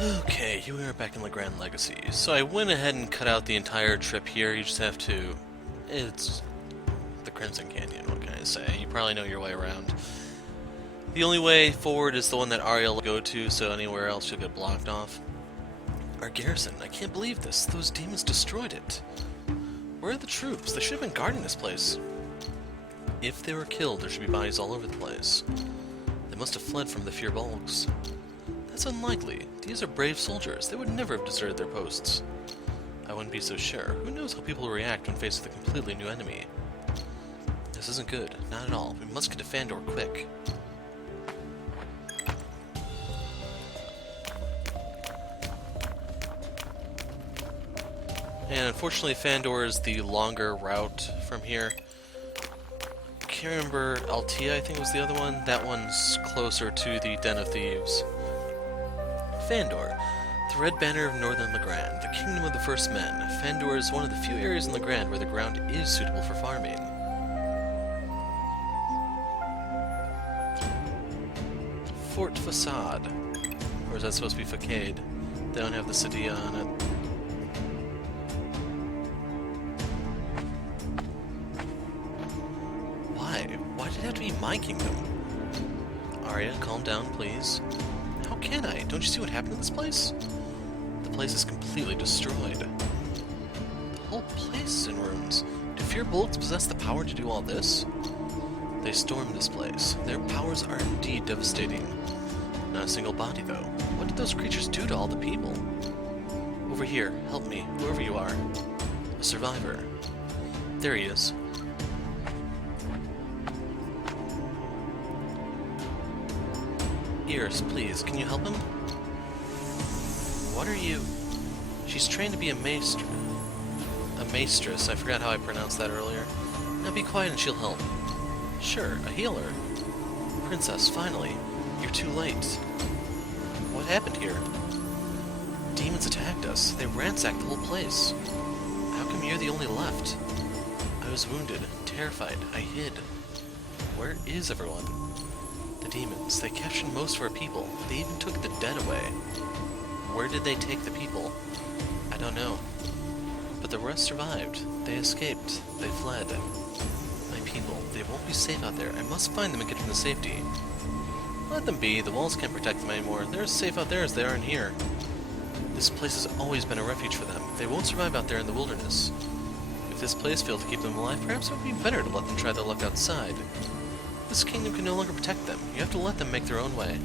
Okay, here we are back in Legrand Legacy. So I went ahead and cut out the entire trip here. You just have to... It's the Crimson Canyon, what can I say? You probably know your way around. The only way forward is the one that Arya will go to, so anywhere else you'll get blocked off. Our garrison, I can't believe this. Those demons destroyed it. Where are the troops? They should have been guarding this place. If they were killed, there should be bodies all over the place. They must have fled from the Fyrbolgs. That's unlikely. These are brave soldiers. They would never have deserted their posts. I wouldn't be so sure. Who knows how people will react when faced with a completely new enemy? This isn't good. Not at all. We must get to Fandor quick. And unfortunately, Fandor is the longer route from here. I can't remember. Altea, I think, was the other one. That one's closer to the Den of Thieves. Fandor, the red banner of northern Legrand, the kingdom of the first men. Fandor is one of the few areas in Legrand where the ground is suitable for farming. Fort Facade. Or is that supposed to be Facade? They don't have the city on it. Why? Why did it have to be my kingdom? Arya, calm down, please. How can I? Don't you see what happened to this place? The place is completely destroyed. The whole place is in ruins. Do Fyrbolgs possess the power to do all this? They stormed this place. Their powers are indeed devastating. Not a single body, though. What did those creatures do to all the people? Over here, help me, whoever you are. A survivor. There he is. Iris, please, can you help him? What are you? She's trained to be a maestress. A maestress, I forgot how I pronounced that earlier. Now be quiet and she'll help. Sure, a healer. Princess, finally. You're too late. What happened here? Demons attacked us. They ransacked the whole place. How come you're the only left? I was wounded, terrified. I hid. Where is everyone? The demons. They captured most of our people. They even took the dead away. Where did they take the people? I don't know. But the rest survived. They escaped. They fled. My people. They won't be safe out there. I must find them and get them to safety. Let them be. The walls can't protect them anymore. They're as safe out there as they are in here. This place has always been a refuge for them. They won't survive out there in the wilderness. If this place failed to keep them alive, perhaps it would be better to let them try their luck outside. This kingdom can no longer protect them. You have to let them make their own way.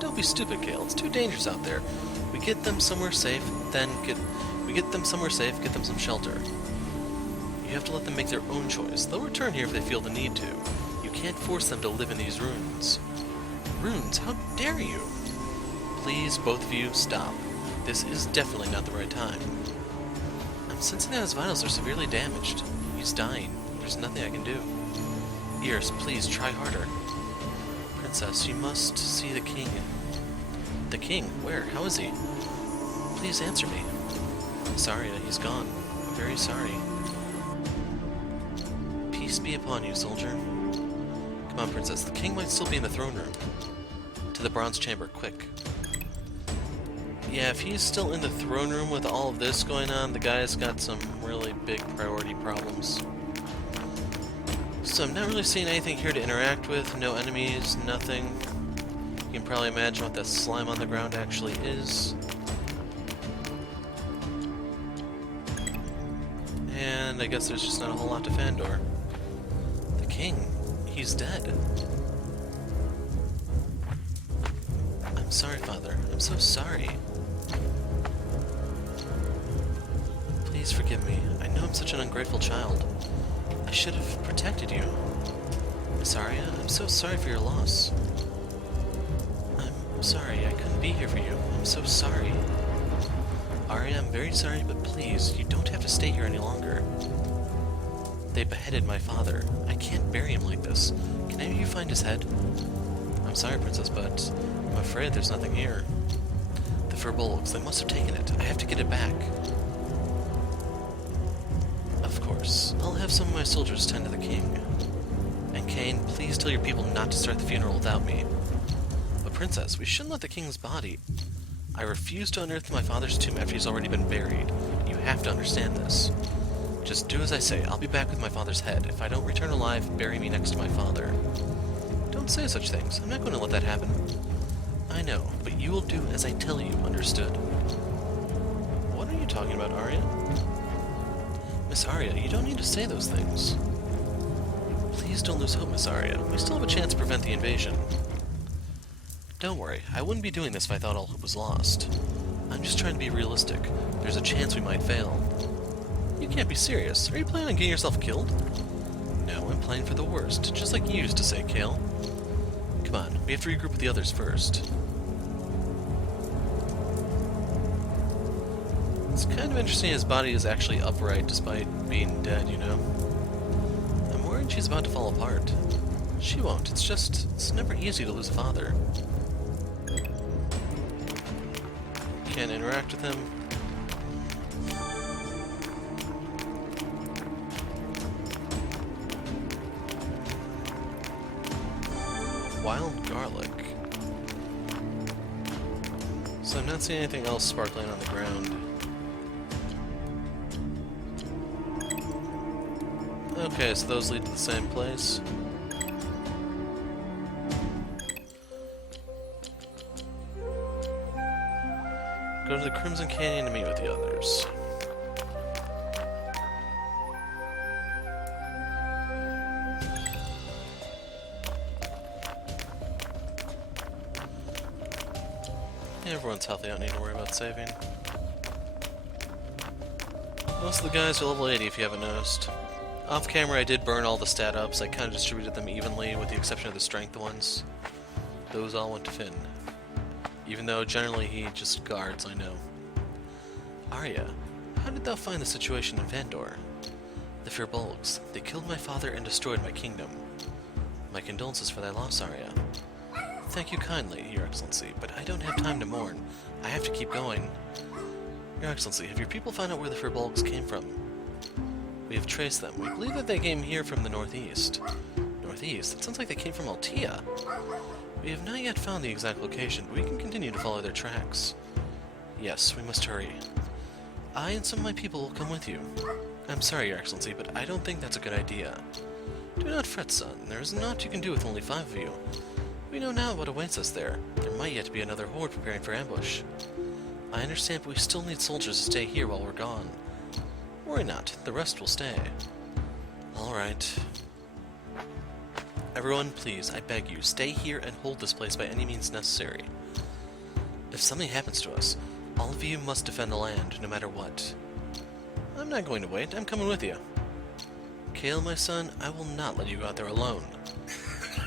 Don't be stupid, Gale. It's too dangerous out there. We get them somewhere safe, get them some shelter. You have to let them make their own choice. They'll return here if they feel the need to. You can't force them to live in these ruins. Ruins? How dare you? Please, both of you, stop. This is definitely not the right time. I'm sensing that his vitals are severely damaged. He's dying. There's nothing I can do. Iris, please, try harder. Princess, you must see the king. The king? Where? How is he? Please answer me. Sorry, he's gone. I'm very sorry. Peace be upon you, soldier. Come on, Princess. The king might still be in the throne room. To the bronze chamber, quick. Yeah, if he's still in the throne room with all of this going on, the guy's got some really big priority problems. So I'm not really seeing anything here to interact with. No enemies, nothing. You can probably imagine what that slime on the ground actually is. And I guess there's just not a whole lot to Fandor. The king, he's dead. I'm sorry, Father. I'm so sorry. Please forgive me. I know I'm such an ungrateful child. I should have protected you. Miss Arya, I'm so sorry for your loss. I'm sorry, I couldn't be here for you. I'm so sorry. Arya, I'm very sorry, but please, you don't have to stay here any longer. They beheaded my father. I can't bury him like this. Can any of you find his head? I'm sorry, Princess, but I'm afraid there's nothing here. The Fyrbolgs, they must have taken it. I have to get it back. Of course. I'll have some of my soldiers tend to the king. And Cain, please tell your people not to start the funeral without me. But Princess, we shouldn't let the king's body... I refuse to unearth my father's tomb after he's already been buried. You have to understand this. Just do as I say. I'll be back with my father's head. If I don't return alive, bury me next to my father. Don't say such things. I'm not going to let that happen. I know, but you will do as I tell you, understood? What are you talking about, Arya? Miss Arya, you don't need to say those things. Please don't lose hope, Miss Arya. We still have a chance to prevent the invasion. Don't worry, I wouldn't be doing this if I thought all hope was lost. I'm just trying to be realistic. There's a chance we might fail. You can't be serious. Are you planning on getting yourself killed? No, I'm planning for the worst, just like you used to say, Kale. Come on, we have to regroup with the others first. It's kind of interesting his body is actually upright despite being dead, you know? I'm worried she's about to fall apart. She won't, it's never easy to lose a father. Can't interact with him. Wild garlic. So I'm not seeing anything else sparkling on the ground. Okay, so those lead to the same place. Go to the Crimson Canyon to meet with the others. Everyone's healthy, I don't need to worry about saving. Most of the guys are level 80 if you haven't noticed. Off camera I did burn all the stat ups, I kind of distributed them evenly with the exception of the strength ones. Those all went to Finn. Even though generally he just guards, I know. Arya, how did thou find the situation in Vandor? The Firbolgs. They killed my father and destroyed my kingdom. My condolences for thy loss, Arya. Thank you kindly, Your Excellency, but I don't have time to mourn. I have to keep going. Your Excellency, have your people found out where the Firbolgs came from? We have traced them. We believe that they came here from the northeast. Northeast? That sounds like they came from Altea. We have not yet found the exact location, but we can continue to follow their tracks. Yes, we must hurry. I and some of my people will come with you. I'm sorry, Your Excellency, but I don't think that's a good idea. Do not fret, son. There is naught you can do with only 5 of you. We know now what awaits us there. There might yet be another horde preparing for ambush. I understand, but we still need soldiers to stay here while we're gone. Worry not, the rest will stay. Alright. Everyone, please, I beg you, stay here and hold this place by any means necessary. If something happens to us, all of you must defend the land, no matter what. I'm not going to wait, I'm coming with you. Kale, my son, I will not let you go out there alone.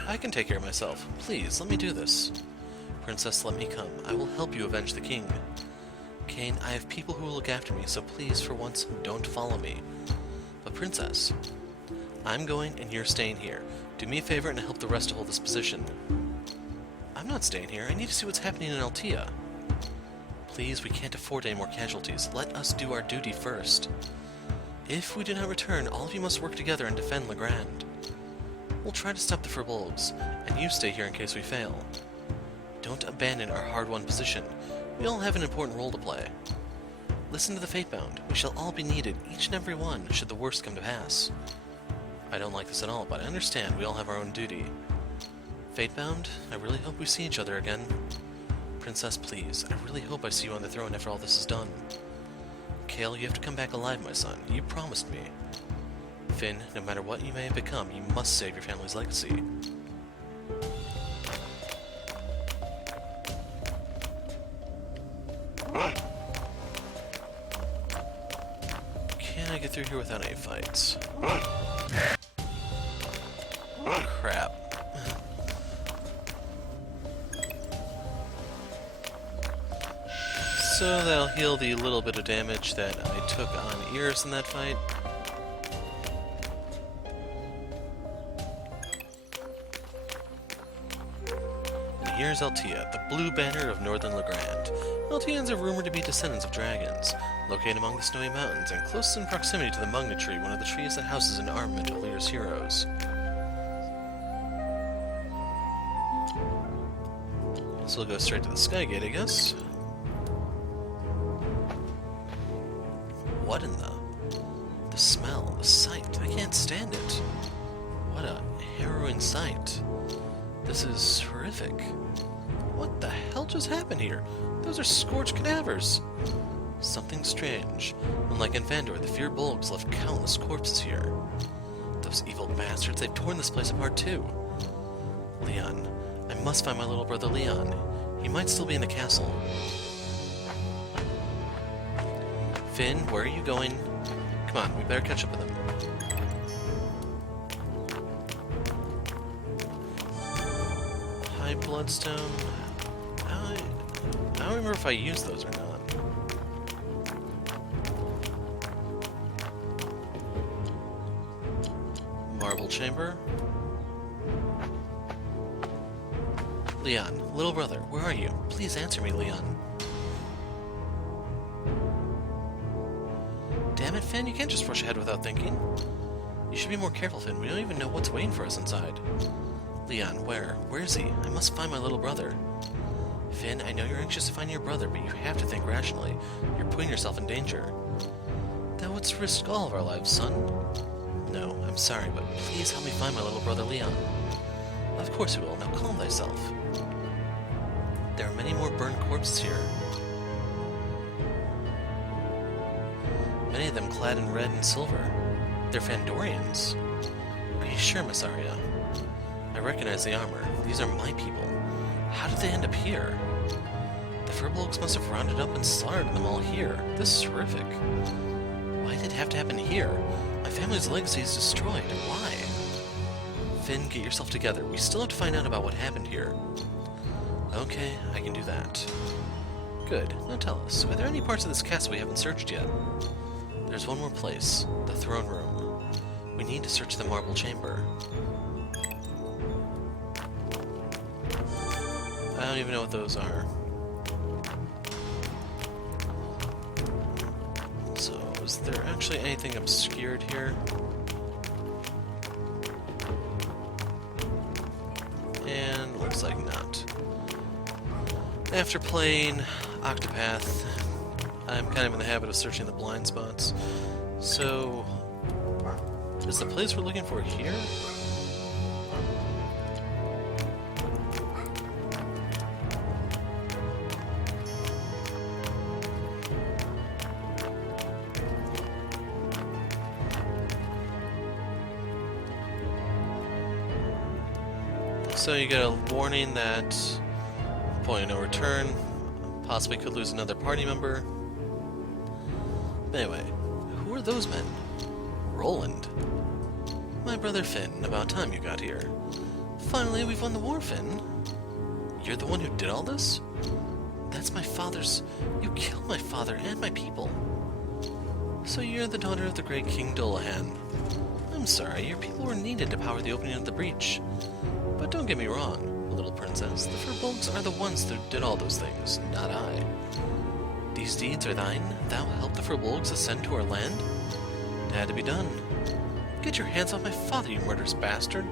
I can take care of myself. Please, let me do this. Princess, let me come. I will help you avenge the king. Cain, I have people who will look after me, so please, for once, don't follow me. But Princess, I'm going and you're staying here. Do me a favor and help the rest to hold this position. I'm not staying here. I need to see what's happening in Altea. Please, we can't afford any more casualties. Let us do our duty first. If we do not return, all of you must work together and defend Legrand. We'll try to stop the Firbolgs, and you stay here in case we fail. Don't abandon our hard-won position. We all have an important role to play. Listen to the Fatebound. We shall all be needed, each and every one, should the worst come to pass. I don't like this at all, but I understand we all have our own duty. Fatebound, I really hope we see each other again. Princess, please, I really hope I see you on the throne after all this is done. Kale, you have to come back alive, my son. You promised me. Finn, no matter what you may have become, you must save your family's legacy. Can I get through here without any fights? Crap. So that'll heal the little bit of damage that I took on Ears in that fight. And here's Altea, the blue banner of northern Legrand. Alteans are rumored to be descendants of dragons, located among the snowy mountains and close in proximity to the Magna Tree, one of the trees that houses an armament of Lear's heroes. So we'll go straight to the Skygate, I guess. What in the... The smell, the sight, I can't stand it. What a harrowing sight. This is horrific. What the hell just happened here? Those are scorched cadavers. Something strange. Unlike in Vandor, the feared bulks left countless corpses here. Those evil bastards, they've torn this place apart too. Leon. I must find my little brother Leon. He might still be in the castle. Finn, where are you going? Come on, we better catch up with him. High Bloodstone. I don't remember if I used those or not. Marble Chamber. Leon, little brother, where are you? Please answer me, Leon. Damn it, Finn, you can't just rush ahead without thinking. You should be more careful, Finn. We don't even know what's waiting for us inside. Leon, where? Where is he? I must find my little brother. Finn, I know you're anxious to find your brother, but you have to think rationally. You're putting yourself in danger. That would risk all of our lives, son. No, I'm sorry, but please help me find my little brother Leon. Of course we will. Now calm thyself. There are many more burned corpses here. Many of them clad in red and silver. They're Fandorians. Are you sure, Miss Arya? I recognize the armor. These are my people. How did they end up here? The Furbolgs must have rounded up and slaughtered them all here. This is horrific. Why did it have to happen here? My family's legacy is destroyed. Why? Finn, get yourself together. We still have to find out about what happened here. Okay, I can do that. Good. Now tell us, are there any parts of this castle we haven't searched yet? There's one more place. The throne room. We need to search the marble chamber. I don't even know what those are. So, is there actually anything obscured here? And looks like not. After playing Octopath, I'm kind of in the habit of searching the blind spots. So, is the place we're looking for here? So you get a warning that point of no return, possibly could lose another party member. But anyway, who are those men? Roland. My brother Finn, about time you got here. Finally, we've won the war, Finn. You're the one who did all this? That's my father's... You killed my father and my people. So you're the daughter of the great King Dolahan. I'm sorry, your people were needed to power the opening of the breach. But don't get me wrong, little princess. The Furbolgs are the ones that did all those things, not I. These deeds are thine. Thou helped the Furbolgs ascend to our land? It had to be done. Get your hands off my father, you murderous bastard.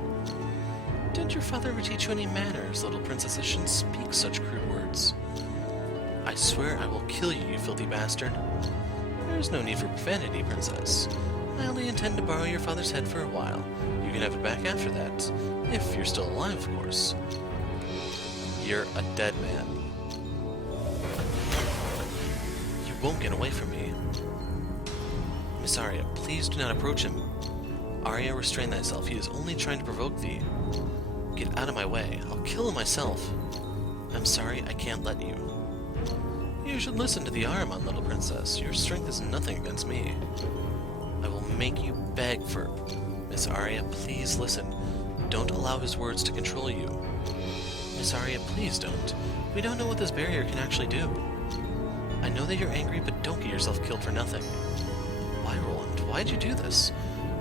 Didn't your father ever teach you any manners, little princess, that shouldn't speak such crude words? I swear I will kill you, you filthy bastard. There is no need for profanity, princess. I only intend to borrow your father's head for a while. You can have it back after that. If you're still alive, of course. You're a dead man. You won't get away from me. Miss Arya, please do not approach him. Arya, restrain thyself. He is only trying to provoke thee. Get out of my way. I'll kill him myself. I'm sorry, I can't let you. You should listen to the Ahriman, little princess. Your strength is nothing against me. I will make you beg for... Miss Arya, please listen. Don't allow his words to control you. Miss Arya, please don't. We don't know what this barrier can actually do. I know that you're angry, but don't get yourself killed for nothing. Why, Roland? Why'd you do this?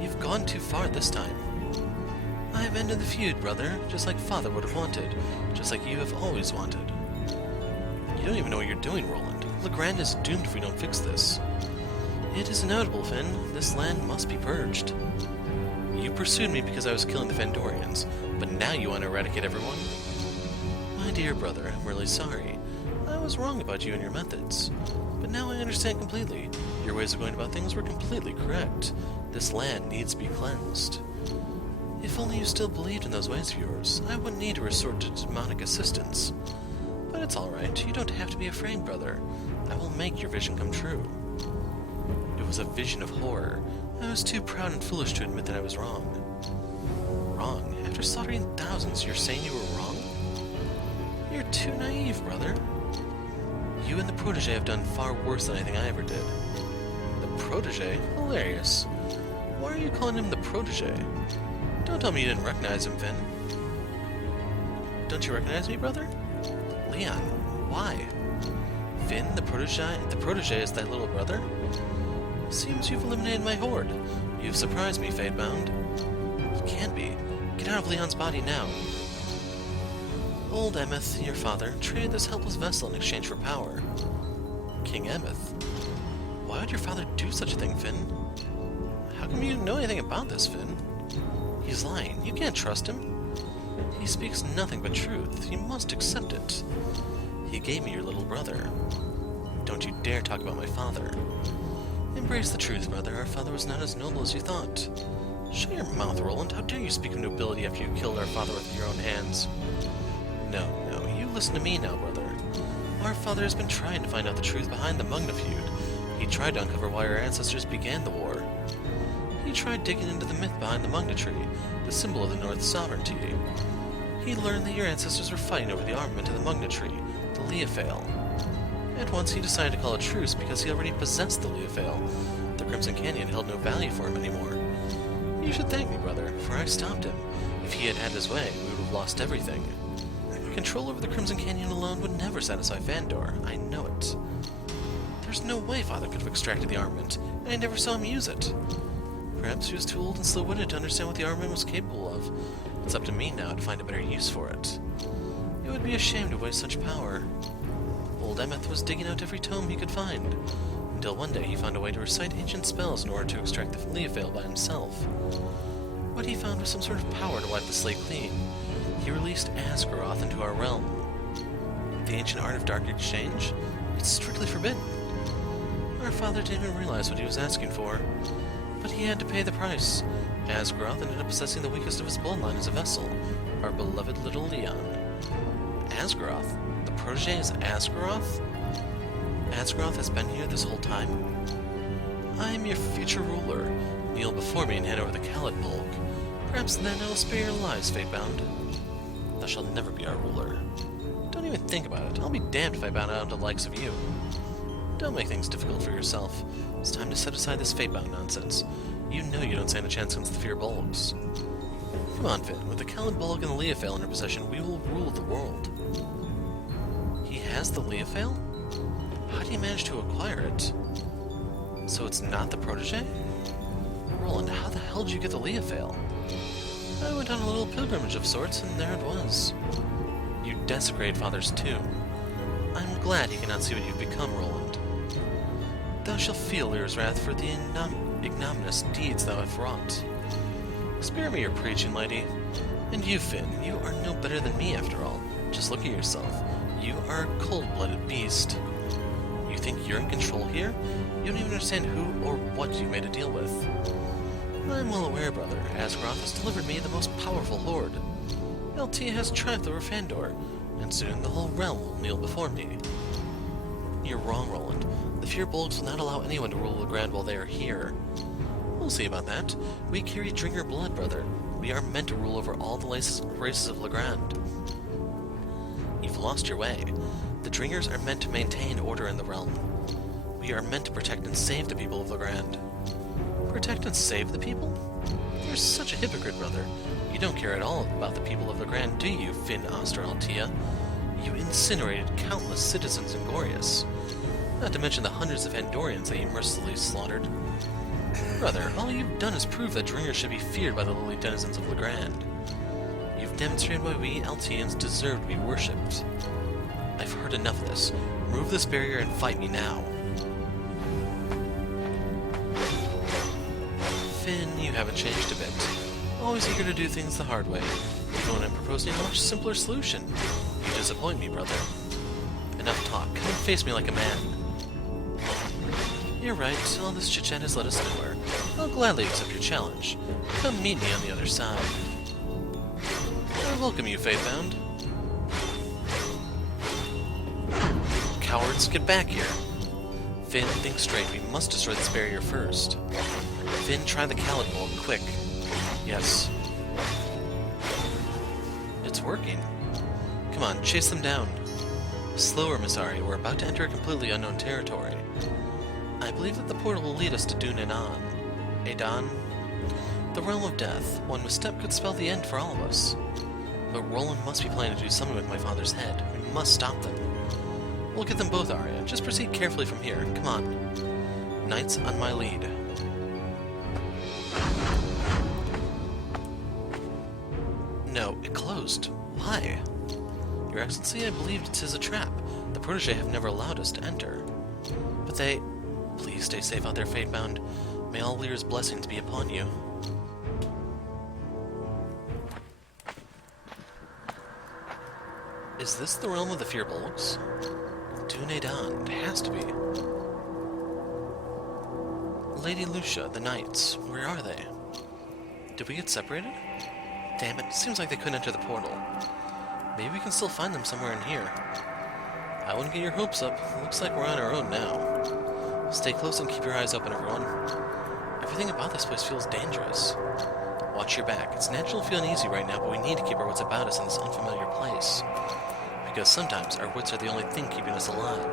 You've gone too far this time. I have ended the feud, brother, just like father would have wanted, just like you have always wanted. You don't even know what you're doing, Roland. Legrand is doomed if we don't fix this. It is inevitable, Finn. This land must be purged. You pursued me because I was killing the Fandorians, but now you want to eradicate everyone? My dear brother, I'm really sorry. I was wrong about you and your methods. But now I understand completely. Your ways of going about things were completely correct. This land needs to be cleansed. If only you still believed in those ways of yours, I wouldn't need to resort to demonic assistance. But it's alright, you don't have to be afraid, brother. I will make your vision come true. It was a vision of horror. I was too proud and foolish to admit that I was wrong. Wrong? After slaughtering thousands, you're saying you were wrong? You're too naive, brother. You and the protege have done far worse than anything I ever did. The protege? Hilarious. Why are you calling him the protege? Don't tell me you didn't recognize him, Finn. Don't you recognize me, brother? Leon, why? Finn, the protege is thy little brother? Seems you've eliminated my horde. You've surprised me, Fatebound. It can't be. Get out of Leon's body now. Old Emeth, your father, traded this helpless vessel in exchange for power. King Emeth? Why would your father do such a thing, Finn? How come you know anything about this, Finn? He's lying. You can't trust him. He speaks nothing but truth. You must accept it. He gave me your little brother. Don't you dare talk about my father. Embrace the truth, brother. Our father was not as noble as you thought. Shut your mouth, Roland. How dare you speak of nobility after you killed our father with your own hands? No, you listen to me now, brother. Our father has been trying to find out the truth behind the Mugna feud. He tried to uncover why our ancestors began the war. He tried digging into the myth behind the Mugna tree, the symbol of the North's sovereignty. He learned that your ancestors were fighting over the armament of the Mugna tree, the Leophale. At once he decided to call a truce because he already possessed the Leophale. The Crimson Canyon held no value for him anymore. You should thank me, brother, for I stopped him. If he had had his way, we would have lost everything. Control over the Crimson Canyon alone would never satisfy Fandor. I know it. There's no way Father could have extracted the armament, and I never saw him use it. Perhaps he was too old and slow-witted to understand what the armament was capable of. It's up to me now to find a better use for it. It would be a shame to waste such power. Old Emeth was digging out every tome he could find, until one day he found a way to recite ancient spells in order to extract the Leophale by himself. What he found was some sort of power to wipe the slate clean. He released Asgaroth into our realm. The ancient art of dark exchange? It's strictly forbidden. Our father didn't even realize what he was asking for, but he had to pay the price. Asgaroth ended up possessing the weakest of his bloodline as a vessel, our beloved little Leon. Asgaroth? The protege is Asgaroth? Asgaroth has been here this whole time? I am your future ruler. Kneel before me and hand over the Khalid Bulk. Perhaps then I will spare your lives, Fatebound. Thou shalt never be our ruler. Don't even think about it. I'll be damned if I bow down to the likes of you. Don't make things difficult for yourself. It's time to set aside this Fatebound nonsense. You know you don't stand a chance against the Fear Bulks. Come on, Finn. With the Khalid Bulk and the Leophale in our possession, we will rule the world. He has the Leophale? How do you manage to acquire it? So it's not the protege? Roland, how the hell did you get the Leophale? I went on a little pilgrimage of sorts, and there it was. You desecrated Father's tomb. I'm glad he cannot see what you've become, Roland. Thou shalt feel Lyr's wrath for the ignominious deeds thou hast wrought. Spare me your preaching, lady. And you, Finn, you are no better than me, after all. Just look at yourself. You are a cold-blooded beast. You think you're in control here? You don't even understand who or what you made a deal with. I'm well aware, brother. Asgaroth has delivered me the most powerful horde. LT has triumphed over Fandor, and soon the whole realm will kneel before me. You're wrong, Roland. The Fear Bulks will not allow anyone to rule Legrand while they are here. We'll see about that. We carry Dringer blood, brother. We are meant to rule over all the races of Legrand. You've lost your way. The Dringers are meant to maintain order in the realm. We are meant to protect and save the people of Legrand. Protect and save the people? You're such a hypocrite, brother. You don't care at all about the people of Legrand, do you, Finn Oster Altea? You incinerated countless citizens in Gorius. Not to mention the hundreds of Andorians that you mercilessly slaughtered. Brother, all you've done is prove that Dringers should be feared by the lowly denizens of Legrand. You've demonstrated why we Alteans deserve to be worshipped. I've heard enough of this. Remove this barrier and fight me now. Finn, you haven't changed a bit. Always eager to do things the hard way, even when I'm proposing a much simpler solution. You disappoint me, brother. Enough talk. Come and face me like a man. You're right, all this chit-chat has led us nowhere. I'll gladly accept your challenge. Come meet me on the other side. I welcome you, Fatebound. Cowards, get back here. Finn, think straight. We must destroy this barrier first. Finn, try the Calic Bolt, quick. Yes. It's working. Come on, chase them down. Slower, Misari. We're about to enter a completely unknown territory. I believe that the portal will lead us to Dune Adan. Adan? The realm of death. One misstep could spell the end for all of us. But Roland must be planning to do something with my father's head. We must stop them. We'll get them both, Arya. Just proceed carefully from here. Come on. Knights on my lead. No, it closed. Why? Your Excellency, I believe it is a trap. The protege have never allowed us to enter. But they... Please stay safe out there, Fatebound. May all Lear's blessings be upon you. Is this the realm of the Firbolgs? Dune Adan. It has to be. Lady Lucia, the Knights. Where are they? Did we get separated? Damn it, seems like they couldn't enter the portal. Maybe we can still find them somewhere in here. I wouldn't get your hopes up. Looks like we're on our own now. Stay close and keep your eyes open, everyone. Everything about this place feels dangerous. Watch your back. It's natural to feel uneasy right now, but we need to keep our wits about us in this unfamiliar place. Because sometimes our wits are the only thing keeping us alive.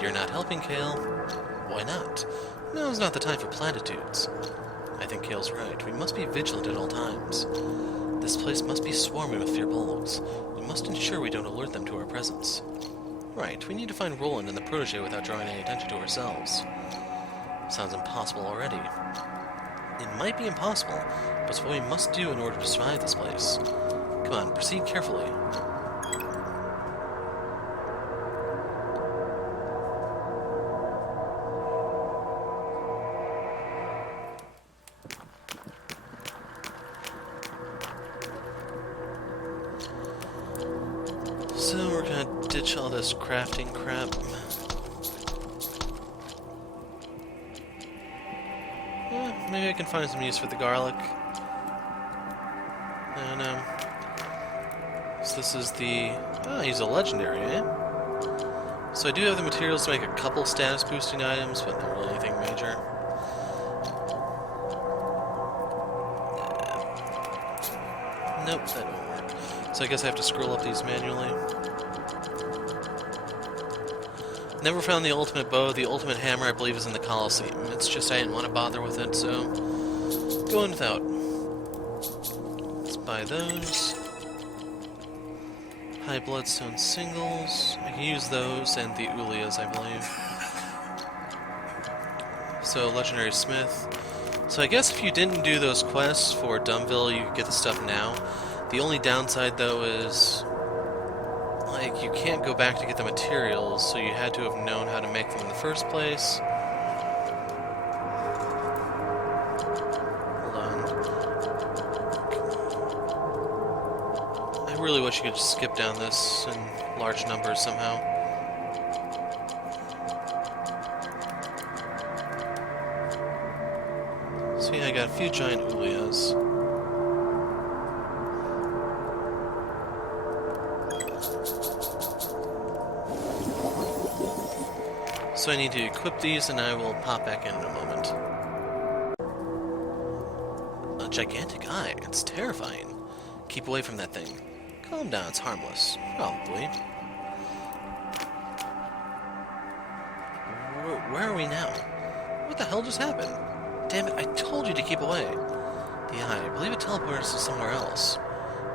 You're not helping, Kale. Why not? Now's not the time for platitudes. I think Kale's right. We must be vigilant at all times. This place must be swarming with Firbolgs. We must ensure we don't alert them to our presence. Right, we need to find Roland and the protege without drawing any attention to ourselves. Sounds impossible already. It might be impossible, but it's what we must do in order to survive this place. Come on, proceed carefully. So we're gonna ditch all this crafting crap. Maybe I can find some use for the garlic. I don't know. So this is the... Oh, he's a legendary, eh? So I do have the materials to make a couple status boosting items, but not really anything major. Nope, that won't work. So I guess I have to scroll up these manually. Never found the ultimate bow. The ultimate hammer, I believe, is in the Colosseum. It's just I didn't want to bother with it, so... Going without. Let's buy those. High bloodstone singles. I can use those and the Ulias, I believe. So, legendary smith. So I guess if you didn't do those quests for Dumville, you could get the stuff now. The only downside, though, is... like, you can't go back to get the materials, so you had to have known how to make them in the first place. Hold on. I really wish you could just skip down this in large numbers somehow. So yeah, I got a few giant Ulias. So I need to equip these, and I will pop back in a moment. A gigantic eye. It's terrifying. Keep away from that thing. Calm down, it's harmless. Probably. Where are we now? What the hell just happened? Damn it, I told you to keep away. The eye. I believe it teleported us to somewhere else.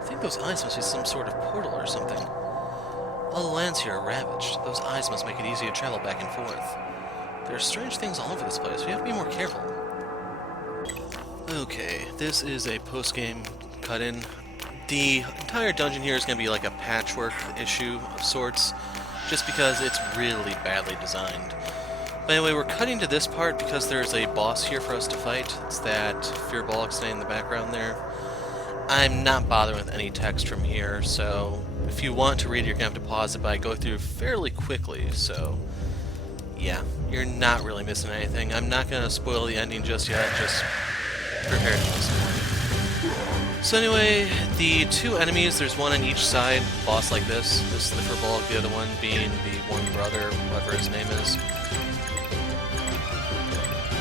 I think those eyes must be some sort of portal or something. All the lands here are ravaged. Those eyes must make it easy to travel back and forth. There are strange things all over this place. We have to be more careful. Okay, this is a post-game cut-in. The entire dungeon here is going to be like a patchwork issue of sorts, just because it's really badly designed. But anyway, we're cutting to this part because there's a boss here for us to fight. It's that Firbolg staying in the background there. I'm not bothering with any text from here, so if you want to read it, you're going to have to pause it, but I go through fairly quickly, so yeah, you're not really missing anything. I'm not going to spoil the ending just yet, just prepare to disappoint. So anyway, the two enemies, there's one on each side, boss like this Slipperball, the other one being the one brother, whatever his name is.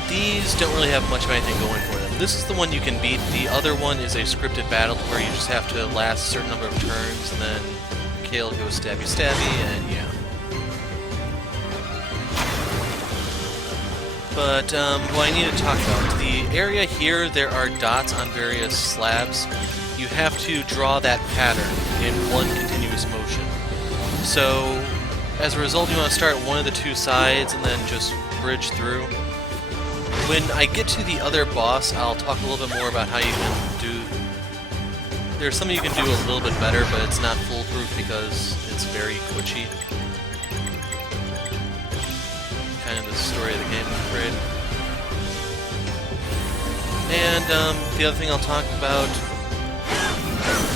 These don't really have much of anything going for them. This is the one you can beat. The other one is a scripted battle where you just have to last a certain number of turns, and then Kale goes stabby stabby, and yeah. But what I need to talk about, the area here, there are dots on various slabs. You have to draw that pattern in one continuous motion. So, as a result, you want to start one of the two sides and then just bridge through. When I get to the other boss, I'll talk a little bit more about how you can do... There's something you can do a little bit better, but it's not foolproof because it's very glitchy. Kind of the story of the game, I'm afraid. And the other thing I'll talk about...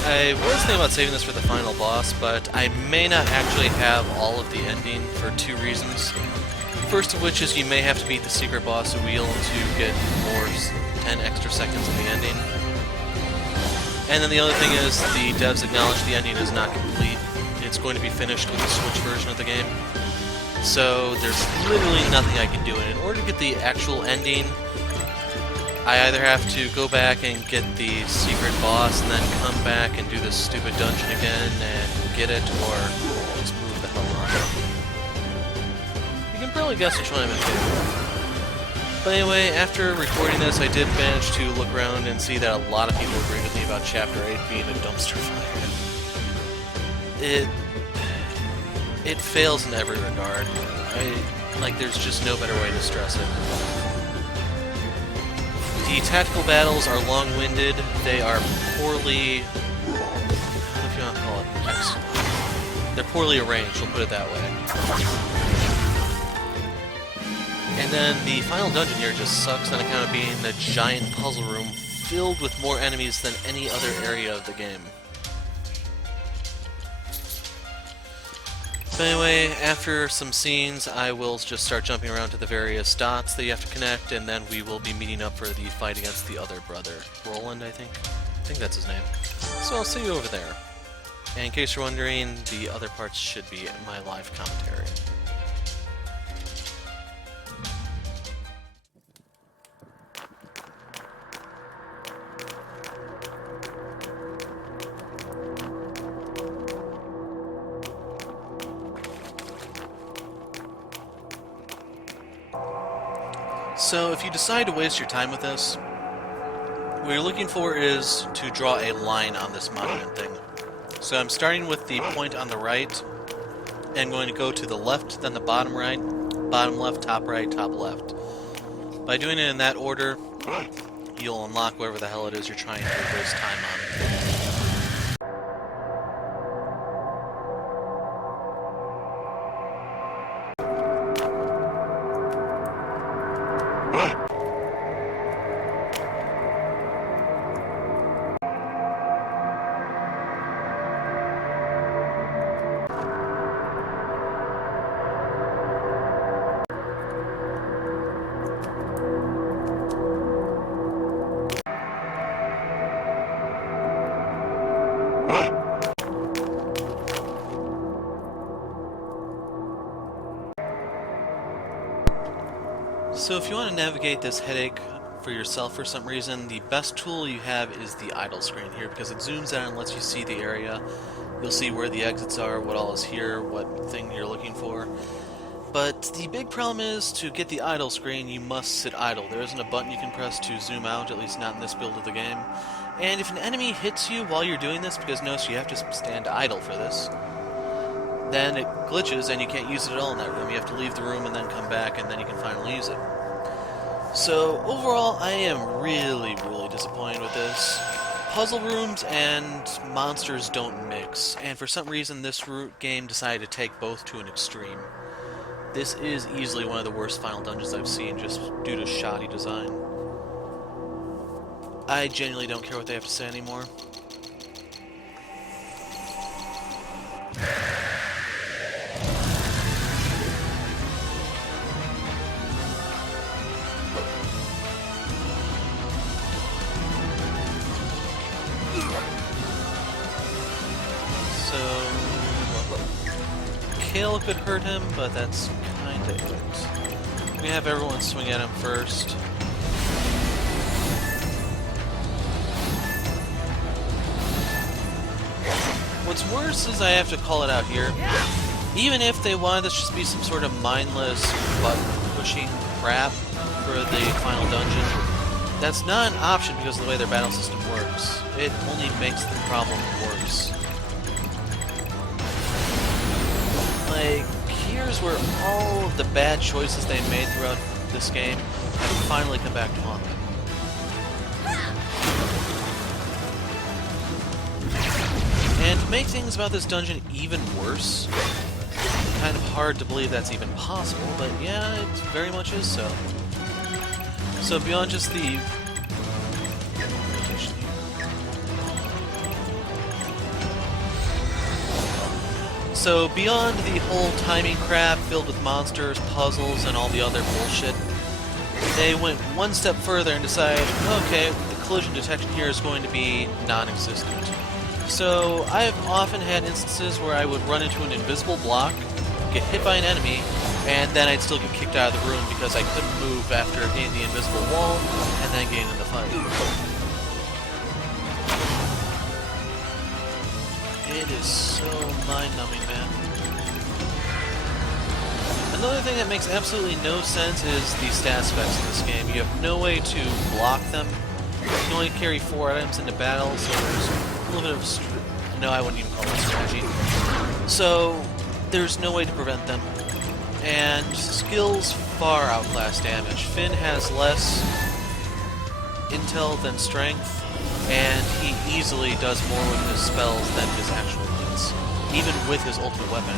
I was thinking about saving this for the final boss, but I may not actually have all of the ending for two reasons. First of which is you may have to beat the secret boss wheel to get more 10 extra seconds of the ending. And then the other thing is the devs acknowledge the ending is not complete. It's going to be finished with the Switch version of the game. So there's literally nothing I can do. And in order to get the actual ending, I either have to go back and get the secret boss and then come back and do this stupid dungeon again and get it, or just move the hell on. You can probably guess which one I'm into. But anyway, after recording this, I did manage to look around and see that a lot of people agree with me about Chapter 8 being a dumpster fire. It fails in every regard. There's just no better way to stress it. The tactical battles are long-winded. They are poorly... I don't know if you want to call it excellent. They're poorly arranged, we'll put it that way. And then the final dungeon here just sucks on account of being the giant puzzle room filled with more enemies than any other area of the game. But anyway, after some scenes, I will just start jumping around to the various dots that you have to connect, and then we will be meeting up for the fight against the other brother. Roland, I think? I think that's his name. So I'll see you over there. And in case you're wondering, the other parts should be in my live commentary. So if you decide to waste your time with this, what you're looking for is to draw a line on this monument thing. So I'm starting with the point on the right, and going to go to the left, then the bottom right, bottom left, top right, top left. By doing it in that order, you'll unlock whatever the hell it is you're trying to waste time on. So if you want to navigate this headache for yourself for some reason, the best tool you have is the idle screen here, because it zooms out and lets you see the area. You'll see where the exits are, what all is here, what thing you're looking for. But the big problem is, to get the idle screen, you must sit idle. There isn't a button you can press to zoom out, at least not in this build of the game. And if an enemy hits you while you're doing this, because notice you have to stand idle for this, then it glitches and you can't use it at all in that room. You have to leave the room and then come back, and then you can finally use it. So overall, I am really disappointed with this. Puzzle rooms and monsters don't mix, and for some reason this game decided to take both to an extreme. This is easily one of the worst final dungeons I've seen, just due to shoddy design. I genuinely don't care what they have to say anymore. hail could hurt him, but that's kinda it. We have everyone swing at him first. What's worse is I have to call it out here. Even if they wanted this just be some sort of mindless butt-pushing crap for the final dungeon, that's not an option because of the way their battle system works. It only makes the problem worse. Like, here's where all of the bad choices they made throughout this game have finally come back to haunt them. And to make things about this dungeon even worse, kind of hard to believe that's even possible, but yeah, it very much is so. So beyond just the... So beyond the whole timing crap filled with monsters, puzzles, and all the other bullshit, they went one step further and decided, okay, the collision detection here is going to be non-existent. So I've often had instances where I would run into an invisible block, get hit by an enemy, and then I'd still get kicked out of the room because I couldn't move after hitting the invisible wall and then getting in the fight. It is so mind-numbing, man. Another thing that makes absolutely no sense is the stat specs in this game. You have no way to block them. You can only carry 4 items into battle, so there's a little bit of... No, I wouldn't even call it strategy. So, there's no way to prevent them. And skills far outclass damage. Finn has less intel than strength, and he easily does more with his spells than his actual hits, even with his ultimate weapon.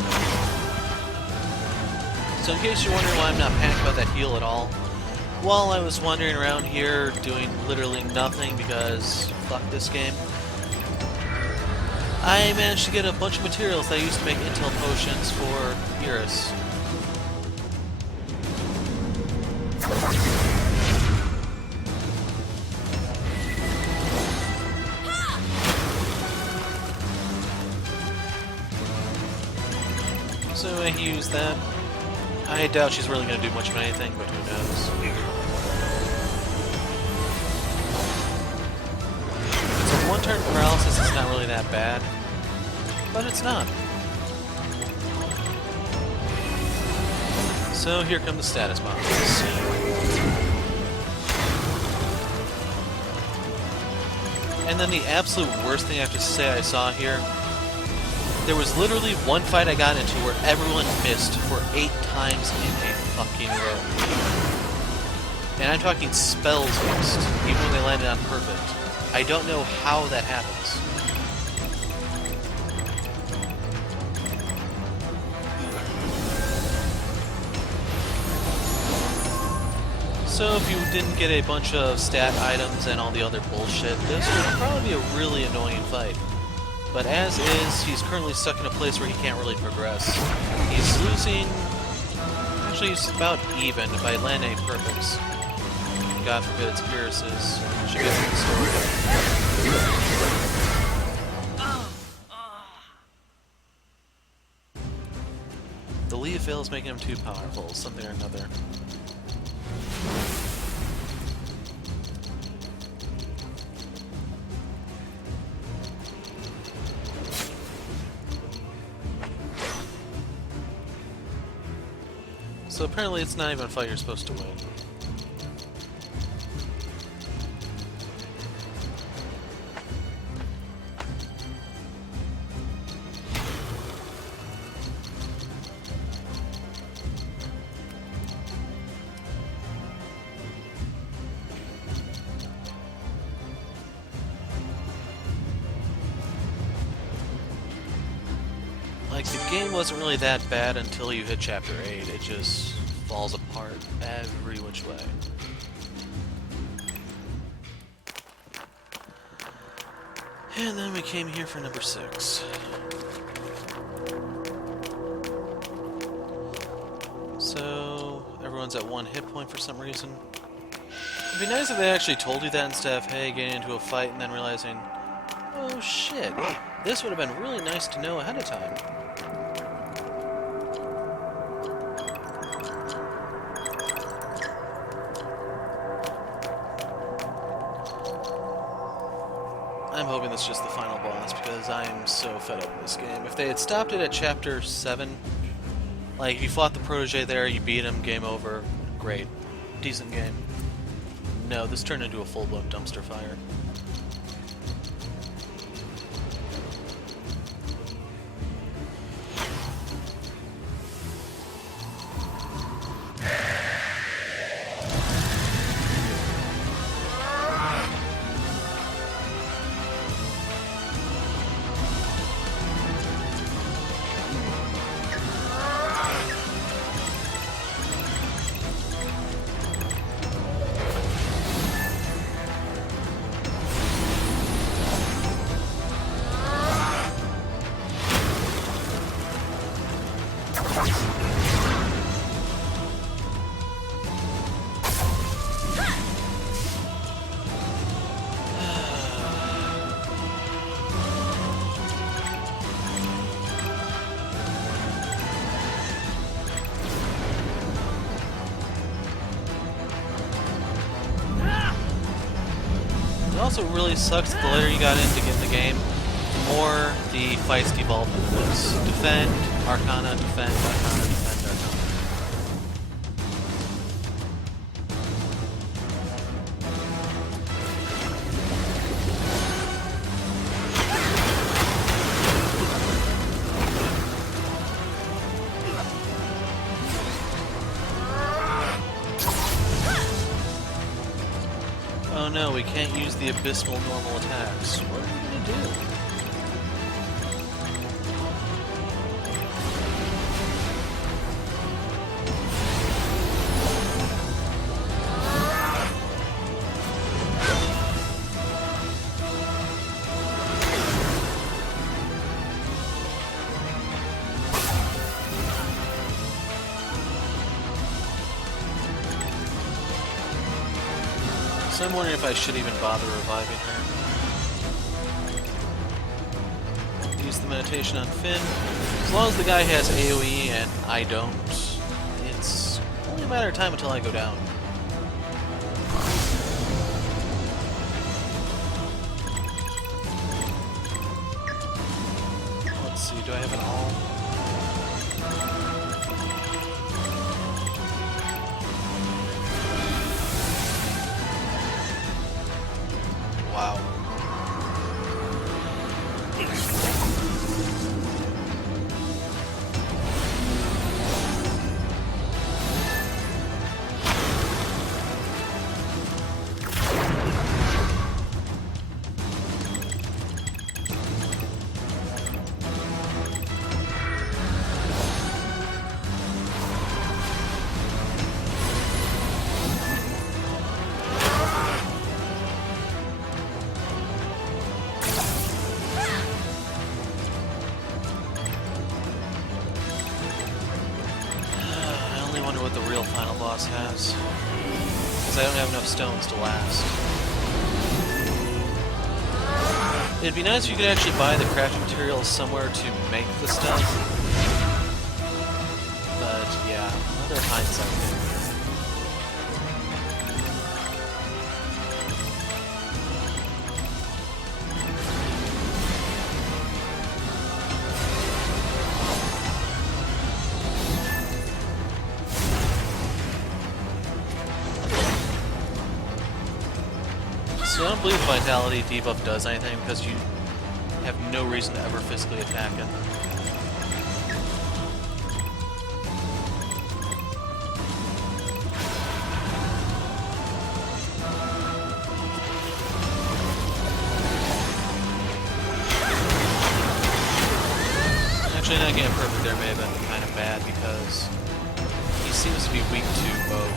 So in case you're wondering why I'm not panicked about that heal at all, while I was wandering around here doing literally nothing because fuck this game, I managed to get a bunch of materials that I used to make intel potions for Iris. So I use that. I doubt she's really going to do much of anything, but who knows. So one-turn paralysis is not really that bad, but it's not. So here come the status bombs. And then the absolute worst thing I have to say I saw here, there was literally one fight I got into where everyone missed for 8 times in a fucking row. And I'm talking spells missed, even when they landed on perfect. I don't know how that happens. So if you didn't get a bunch of stat items and all the other bullshit, this would probably be a really annoying fight. But as is, he's currently stuck in a place where he can't really progress. He's losing... Actually, he's about even by landing perfects. God forbid it's Iris's. Should get to the story. The Leaf Veil is making him too powerful, something or another. So apparently it's not even a fight you're supposed to win. Like, the game wasn't really that bad until you hit Chapter 8. It just falls apart every which way. And then we came here for number 6. So, everyone's at 1 hit point for some reason. It'd be nice if they actually told you that instead of, hey, getting into a fight and then realizing, oh shit, this would have been really nice to know ahead of time. giving this just the final boss because I am so fed up with this game. If they had stopped it at Chapter 7, like, if you fought the protege there, you beat him, game over, great. Decent game. No, this turned into a full-blown dumpster fire. It also really sucks that the later you got in to get in the game, the more the fights devolved into this. Defend, Arcana, defend, Arcana, defend, Arcana. Oh no, we can't use the abysmal normal attacks. What are we gonna do? So I'm wondering if I should even bother reviving her. Use the meditation on Finn. As long as the guy has AoE and I don't, it's only a matter of time until I go down. Let's see, do I have an all? Wow. What the real final boss has, because I don't have enough stones to last. It'd be nice if you could actually buy the crafting materials somewhere to make the stuff, but yeah, another hindsight thing. So I don't believe the Vitality debuff does anything because you have no reason to ever physically attack it. Actually, not getting perfect there may have been kind of bad because he seems to be weak to bow.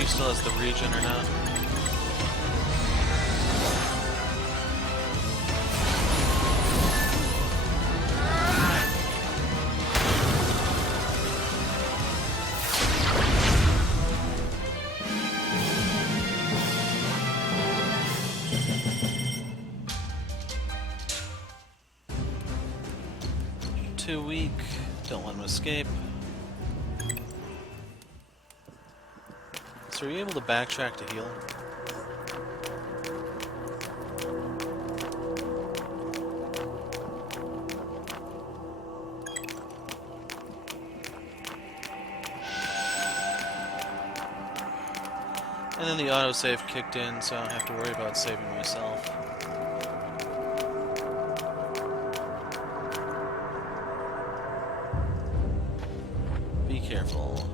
he still has the regen or not. Too weak. Don't let him escape. So are you able to backtrack to heal? And then the autosave kicked in, so I don't have to worry about saving myself. Be careful.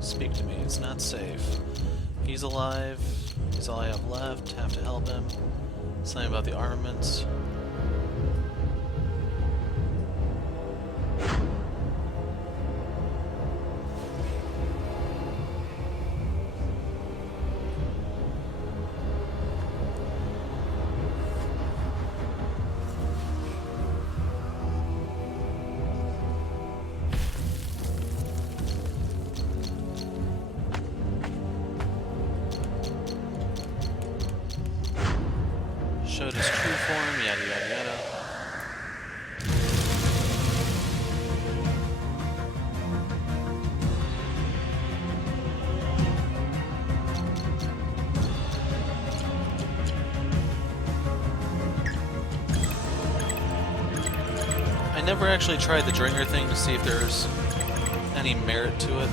Speak to me. It's not safe. He's alive. He's all I have left. Have to help him. Something about the armaments. Showed his true form, yada yada yada. I never actually tried the Dringer thing to see if there's any merit to it.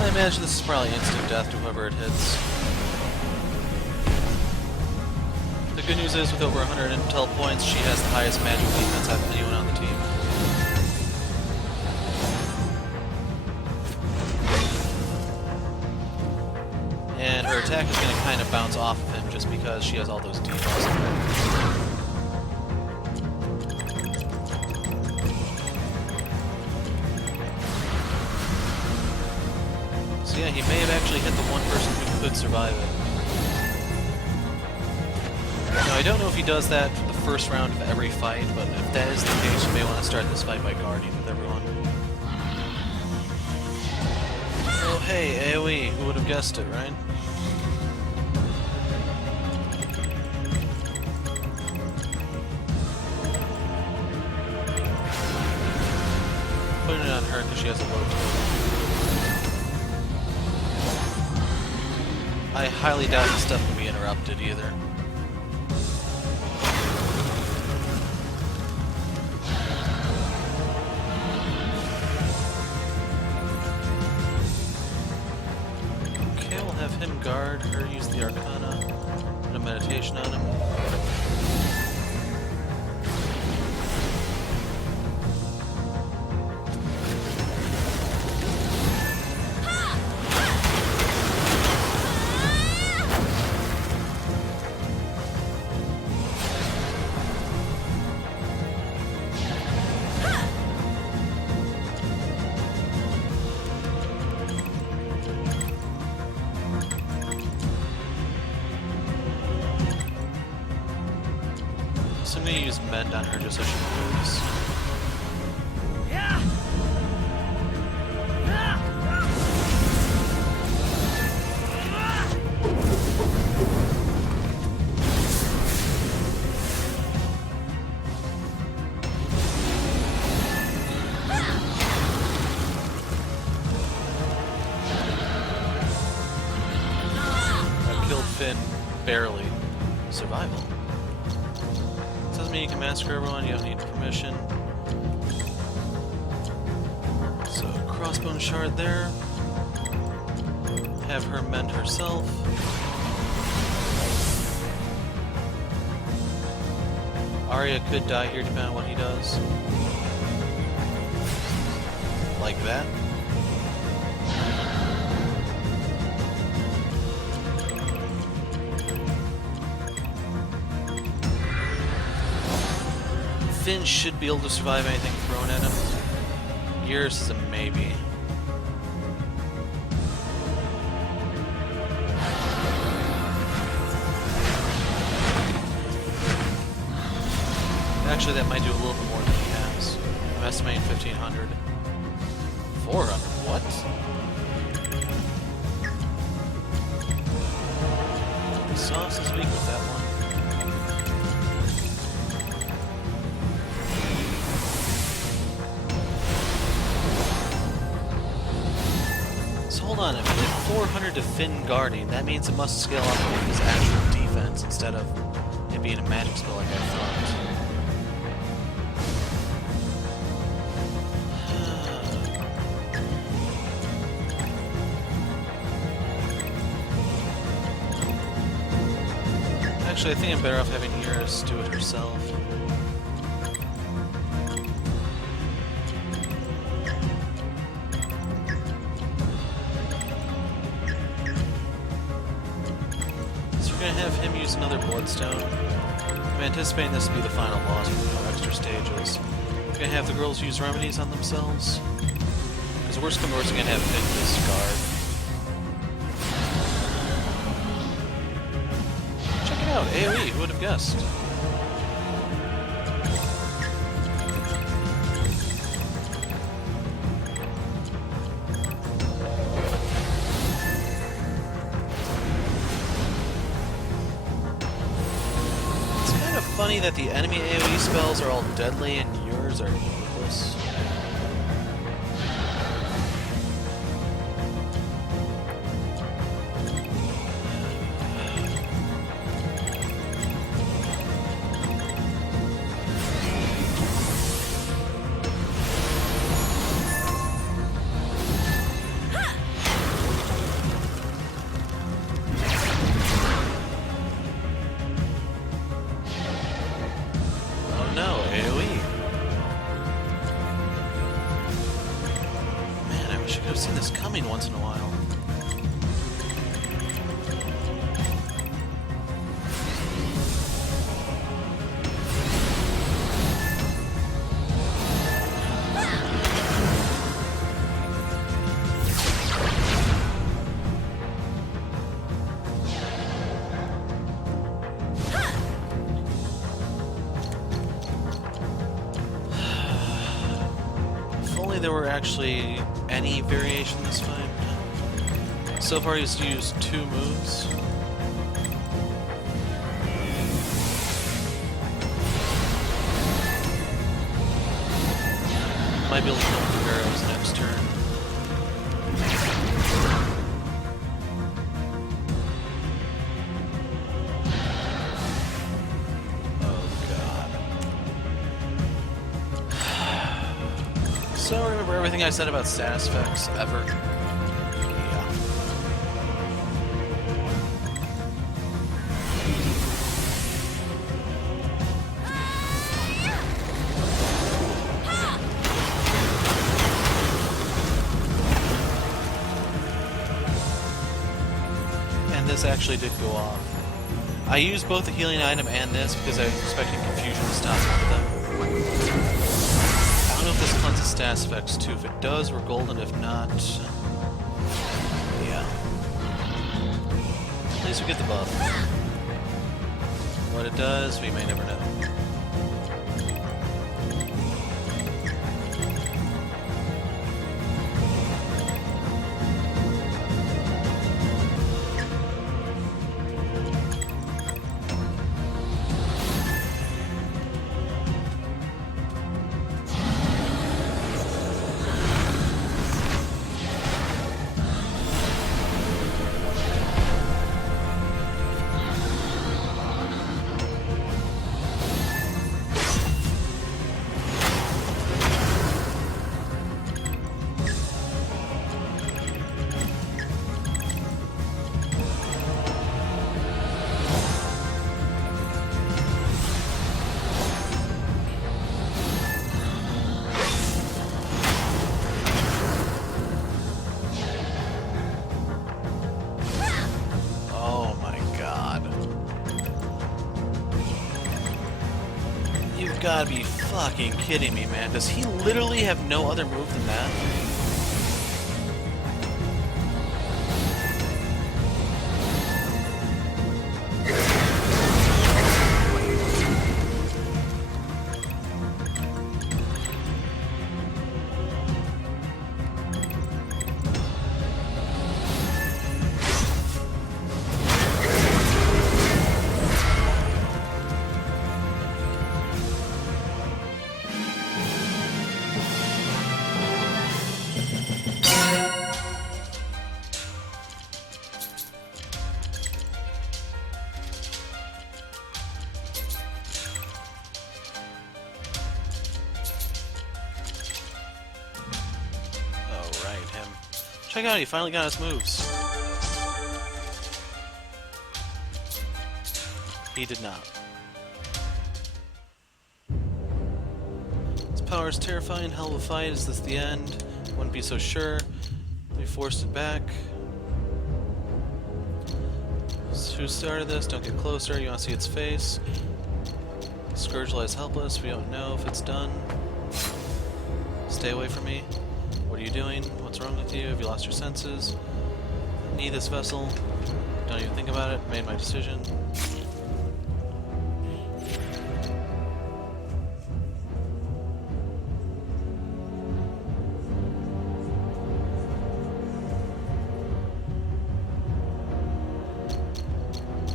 I imagine this is probably instant death to whoever it hits. The good news is, with over 100 intel points, she has the highest magic defense out of anyone on the team. And her attack is going to kind of bounce off of him just because she has all those debuffs in her. So yeah, he may have actually hit the one person who could survive it. Now, I don't know if he does that for the first round of every fight, but if that is the case, you may want to start this fight by guarding with everyone. Oh hey, AoE, who would have guessed it, right? Putting it on her because she has a low total. I highly doubt this stuff can be interrupted either. Have him guard her, use the Arcana, put a meditation on him. So I'm going to use Mend on her just so she moves. I killed Finn barely. Survival. Doesn't mean you can massacre everyone, you don't need permission. So, crossbone shard there. Have her mend herself. Arya could die here depending on what he does. Like that. Finn should be able to survive anything thrown at him. Yours is a maybe. Actually, that might do a little bit more than he has. I'm estimating 1,500. 400? What? The sauce is weak with that one. So hold on, if it did 400 to Finn guarding, that means it must scale up with his actual defense instead of it being a magic spell like I thought. Actually, I think I'm better off having Iris do it herself. So we're gonna have him use another Bloodstone. I'm anticipating this to be the final boss with no extra stages. We're gonna have the girls use remedies on themselves. Because worst come to worst, we're gonna have Finn discard. Out, AoE, who would have guessed? It's kind of funny that the enemy AoE spells are all deadly and yours are useless. I've seen this coming once in a while. If only there were actually any variation this fight. So far he's used 2 moves. Might be able to kill the arrows next turn. Oh god. So remember everything I said about status effects ever? This actually did go off. I used both the healing item and this because I was expecting confusion to stop with them. I don't know if this cleanses status effects too. If it does, we're golden. If not, yeah. At least we get the buff. What it does, we may never know. You've gotta be fucking kidding me, man. Does he literally have no other move than that? Check out, he finally got his moves. He did not. His power is terrifying, hell of a fight. Is this the end? Wouldn't be so sure. We forced it back. Who started this? Don't get closer. You want to see its face? Scourge lies helpless. We don't know if it's done. Stay away from me. What are you doing? What's wrong with you? Have you lost your senses? Need this vessel. Don't even think about it. Made my decision.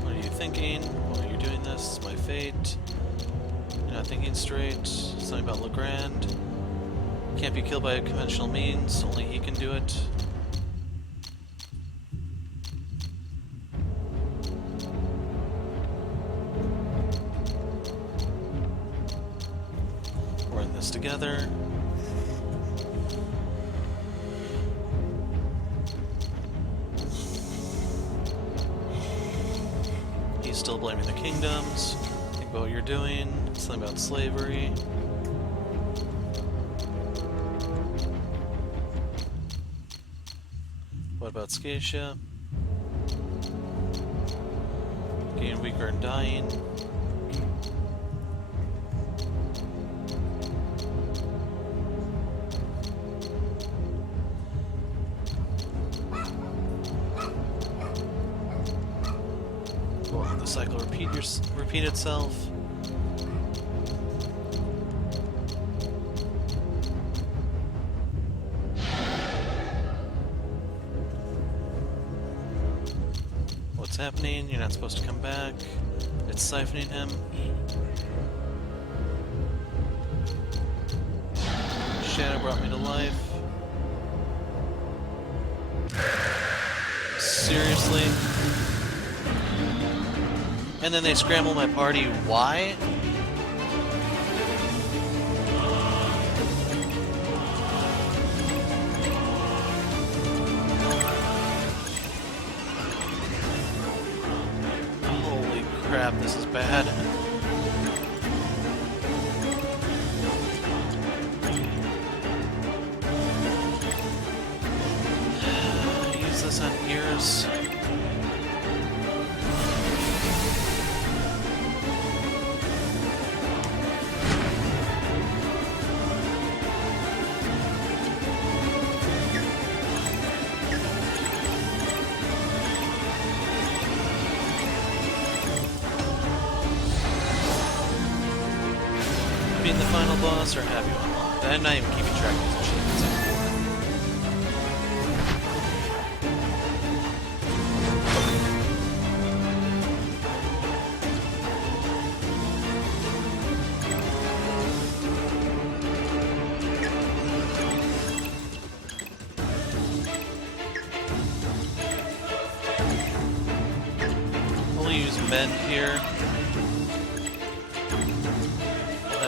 What are you thinking? Why are you doing this? It's my fate. You're not thinking straight. Something about Legrand. Can't be killed by conventional means. Only he can do it. We're in this together. He's still blaming the kingdoms. Think about what you're doing. Something about slavery. What about Scatia? Getting weaker and dying. Will the cycle repeat itself? What's happening? You're not supposed to come back. It's siphoning him. Shadow brought me to life. Seriously? And then they scramble my party. Why? Holy crap, this is bad. Use this on ears. Being the final boss, or have you unlocked? I'm not even keeping track of these achievements anymore. We'll use Mend here.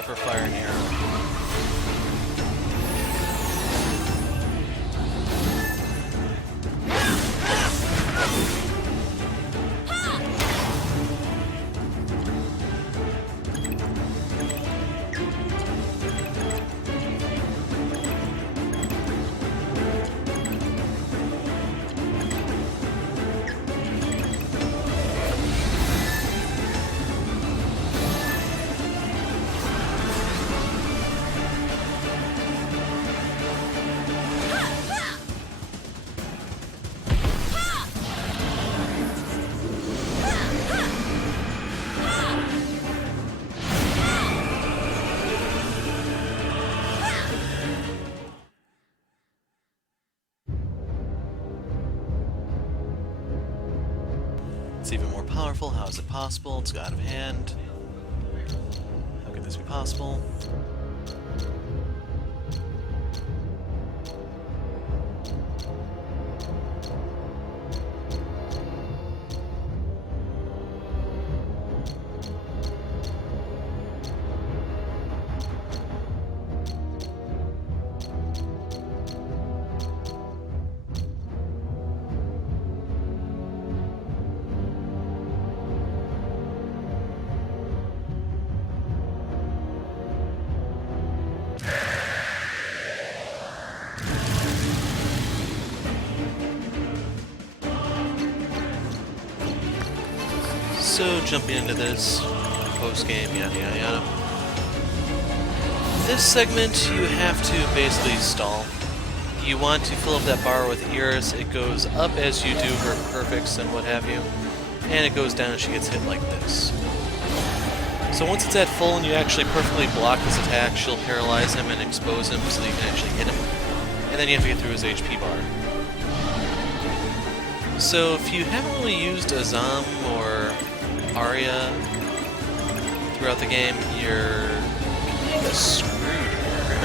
For fire and arrow. It's even more powerful. How is it possible? It's out of hand. How could this be possible? So, jumping into this, post-game, yada yada yada. This segment, you have to basically stall. You want to fill up that bar with Iris. It goes up as you do her perfects and what have you, and it goes down as she gets hit like this. So once it's at full and you actually perfectly block his attack, she'll paralyze him and expose him so that you can actually hit him. And then you have to get through his HP bar. So if you haven't really used Azam or Arya throughout the game, you're kind of screwed here.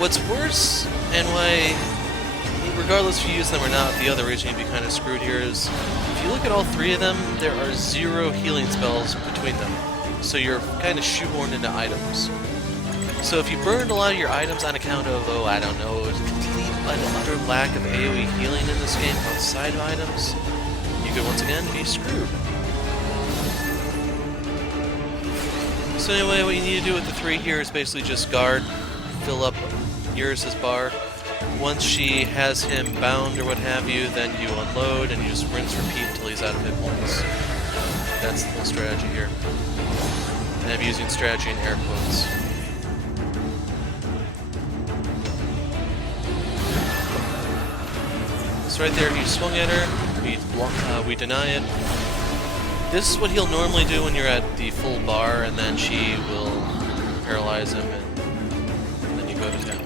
What's worse, and why, regardless if you use them or not, the other reason you'd be kind of screwed here is, if you look at all three of them, there are 0 healing spells between them. So you're kind of shoehorned into items. So if you burned a lot of your items on account of, oh, I don't know, complete and utter lack of AoE healing in this game outside of items, you could once again be screwed. So anyway, what you need to do with the 3 here is basically just guard, fill up Iris' bar. Once she has him bound or what have you, then you unload and you just rinse repeat until he's out of hit points. That's the whole strategy here. And I'm using strategy in air quotes. So right there, he swung at her, we deny it. This is what he'll normally do when you're at the full bar, and then she will paralyze him, and then you go to town.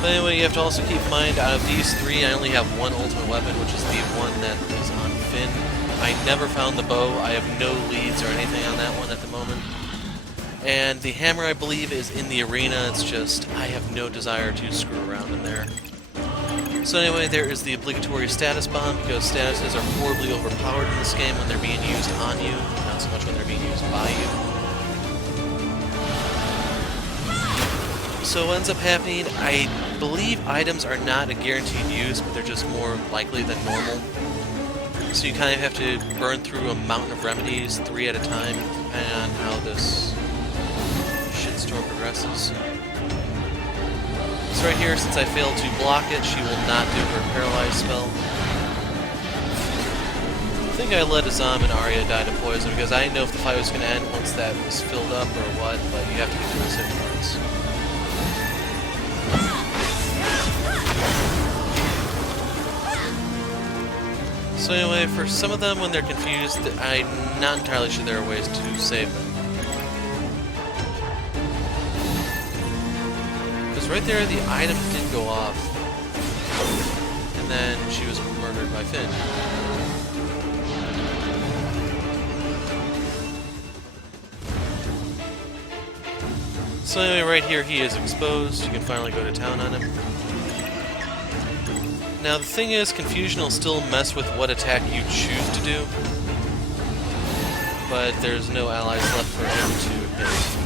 But anyway, you have to also keep in mind, out of these 3, I only have one ultimate weapon, which is the one that is on Finn. I never found the bow. I have no leads or anything on that one at the moment. And the hammer, I believe, is in the arena. It's just, I have no desire to screw around in there. So anyway, there is the obligatory status bomb, because statuses are horribly overpowered in this game when they're being used on you, not so much when they're being used by you. So what ends up happening, I believe items are not a guaranteed use, but they're just more likely than normal. So you kind of have to burn through a mountain of remedies, 3 at a time, depending on how this shitstorm progresses. So right here, since I failed to block it, she will not do her paralyze spell. I think I let Azam and Arya die to poison, because I didn't know if the fight was going to end once that was filled up or what, but you have to get through his hit points. So anyway, for some of them, when they're confused, I'm not entirely sure there are ways to save them. Because right there, the item did go off. And then she was murdered by Finn. So anyway, right here, he is exposed. You can finally go to town on him. Now the thing is, confusion will still mess with what attack you choose to do, but there's no allies left for him to hit.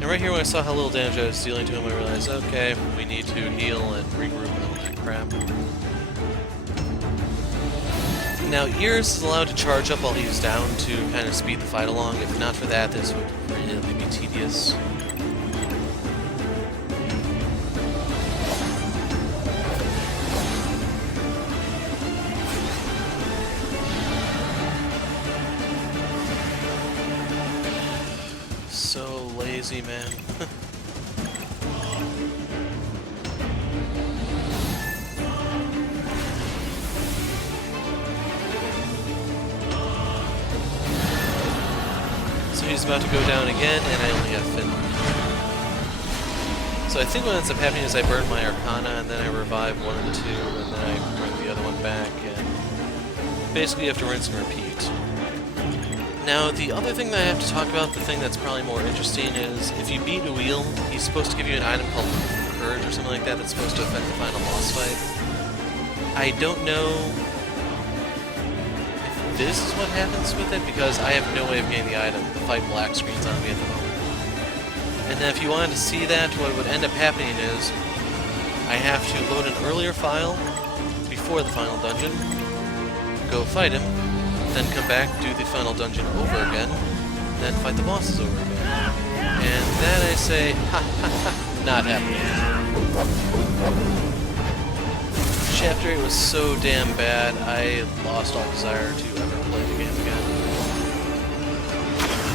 And right here, when I saw how little damage I was dealing to him, I realized, okay, we need to heal and regroup and all that crap. Now Iris is allowed to charge up while he's down to kind of speed the fight along. If not for that, this would really be tedious. So lazy, man. So he's about to go down again, and I only have Finn. So I think what ends up happening is I burn my Arcana, and then I revive one of the 2, and then I bring the other one back, and basically you have to rinse and repeat. Now, the other thing that I have to talk about, the thing that's probably more interesting, is if you beat Uil, he's supposed to give you an item called Courage or something like that that's supposed to affect the final boss fight. I don't know if this is what happens with it, because I have no way of getting the item. The fight black screens on me at the moment. And then if you wanted to see that, what would end up happening is I have to load an earlier file before the final dungeon, go fight him, then come back, do the final dungeon over again, then fight the bosses over again. And then I say, ha ha ha, not happening. Chapter 8 was so damn bad, I lost all desire to ever play the game again.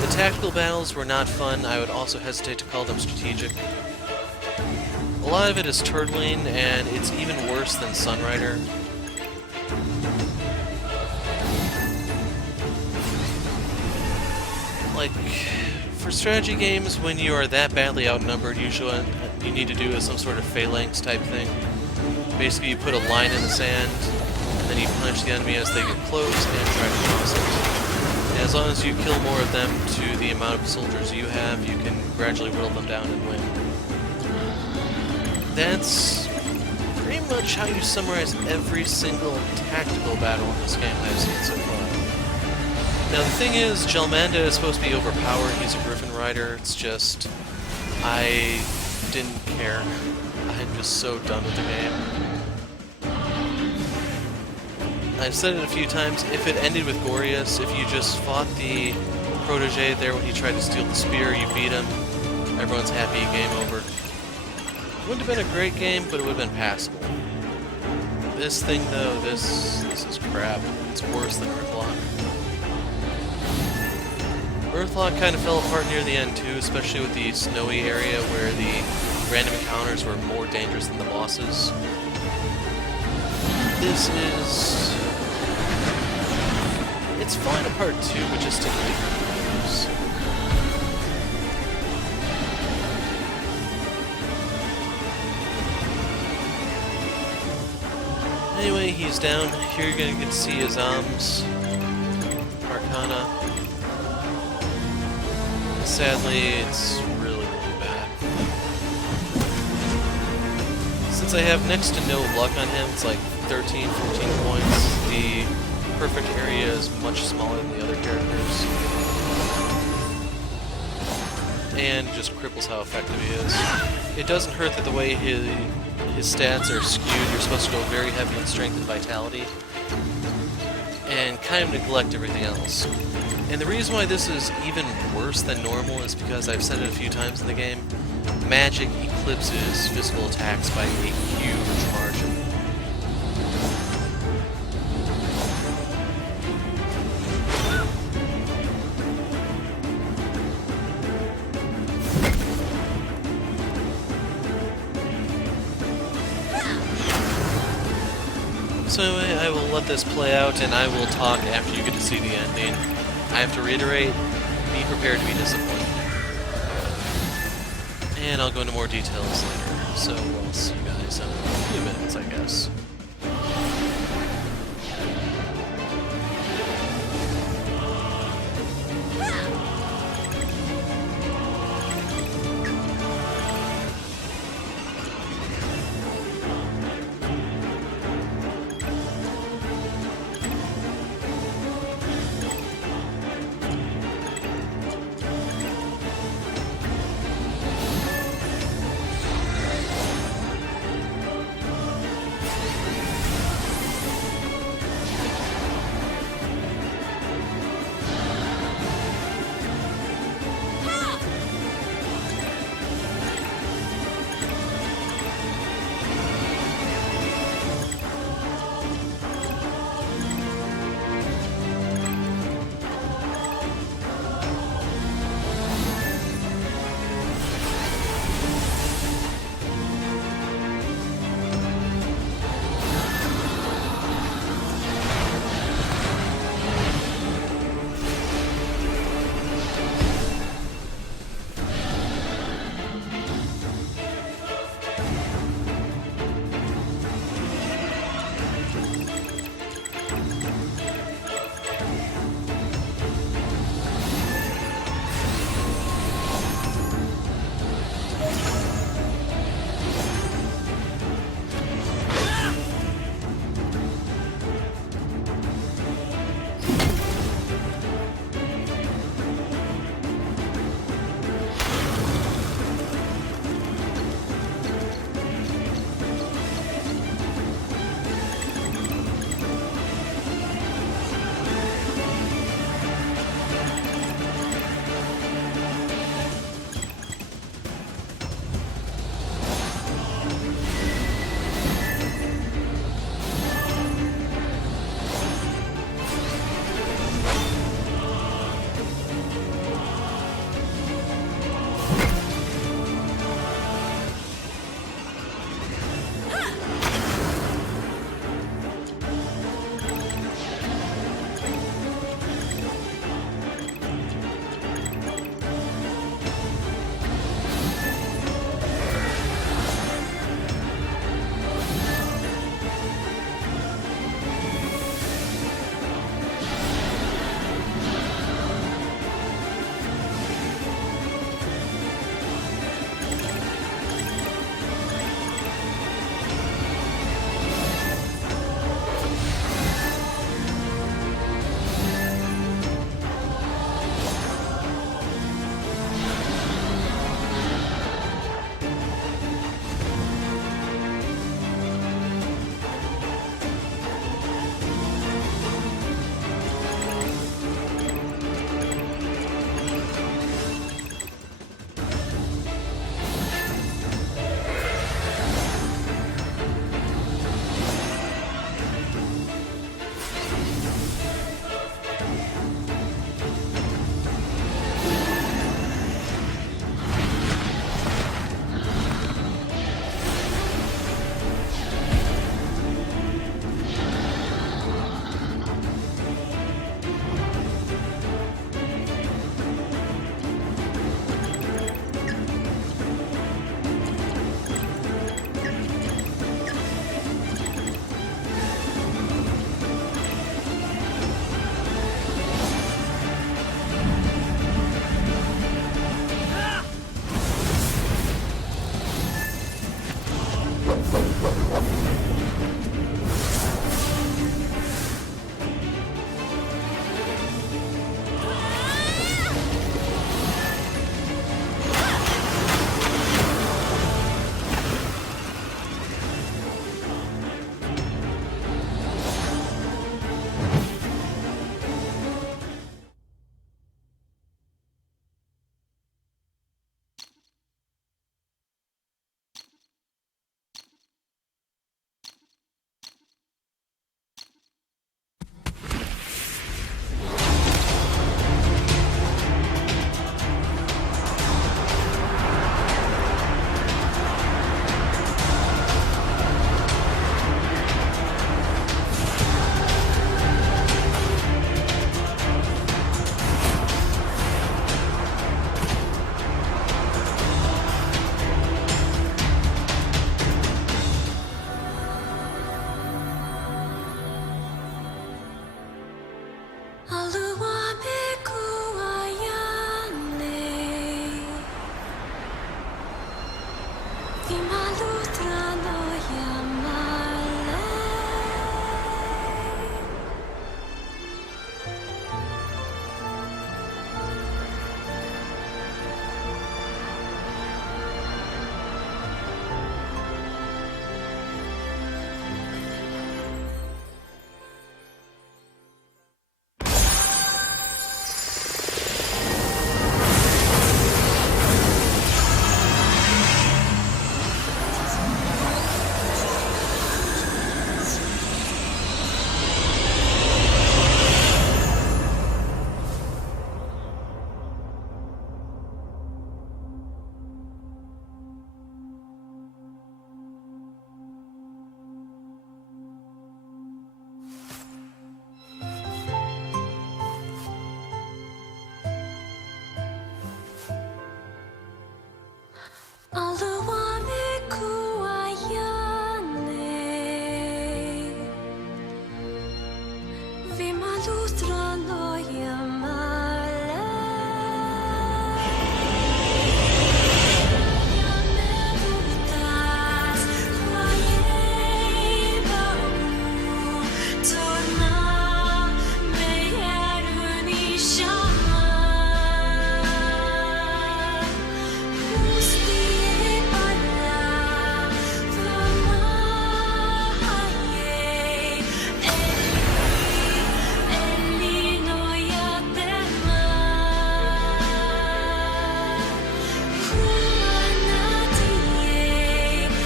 The tactical battles were not fun. I would also hesitate to call them strategic. A lot of it is turtling, and it's even worse than Sunrider. Like, for strategy games, when you are that badly outnumbered, usually what you need to do is some sort of phalanx type thing. Basically, you put a line in the sand, and then you punch the enemy as they get close and try to cross it. And as long as you kill more of them to the amount of soldiers you have, you can gradually whittle them down and win. That's pretty much how you summarize every single tactical battle in this game I've seen so far. Now the thing is, Jelmanda is supposed to be overpowered, he's a Griffin Rider, it's just... I didn't care. I'm just so done with the game. I've said it a few times, if it ended with Gorius, if you just fought the protege there when he tried to steal the spear, you beat him, everyone's happy, game over. Wouldn't have been a great game, but it would have been passable. This thing though, this is crap. It's worse than Earthlock. Earthlock kind of fell apart near the end too, especially with the snowy area where the random encounters were more dangerous than the bosses. This is... It's falling apart too, but just in different ways. Anyway, he's down. Here you're gonna get to see his Arcana. Sadly, it's really, really bad. Since I have next to no luck on him, it's like 13, 14 points. The perfect area is much smaller than the other characters. And it just cripples how effective he is. It doesn't hurt that the way his stats are skewed, you're supposed to go very heavy in strength and vitality, and kind of neglect everything else. And the reason why this is even worse than normal is because I've said it a few times in the game, magic eclipses physical attacks by a huge margin. So anyway, I will let this play out, and I will talk after you get to see the ending. I have to reiterate, be prepared to be disappointed. And I'll go into more details later, so I'll see you guys in a few minutes, I guess.